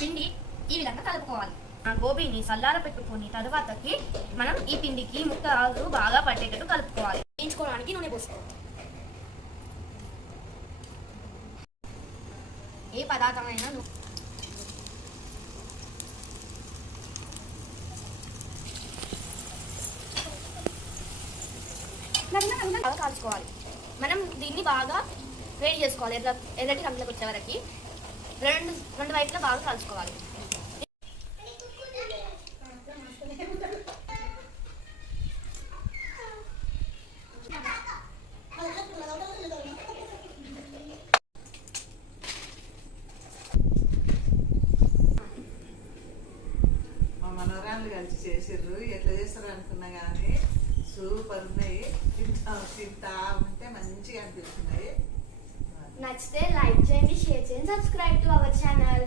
పిండి ఈ విధంగా కలుపుకోవాలి. ఆ గోబీని సల్లార పెట్టుకొని తరువాతకి మనం ఈ పిండికి ముక్కలు బాగా పట్టేటట్టు కలుపుకోవాలి. వేయించుకోవడానికి నూనె పోసుకోవాలి. ఏ పదార్థమైనా బాగా కాల్చుకోవాలి. మనం దీన్ని బాగా వేడి చేసుకోవాలి. ఎర్రటి రంగులోకి వచ్చే వరకు రెండు వైపులా బాగా కాల్చుకోవాలి. మనవరాళ్ళు కలిసి చేసిర్రు. ఎట్లా చేస్తారు అనుకున్నా కానీ సూపర్ ఉన్నాయి. తింటా ఉంటే మంచిగా అనిపిస్తున్నాయి. నచ్చితే లైక్ చేయండి, షేర్ చేయండి, సబ్స్క్రైబ్ టు అవర్ ఛానల్.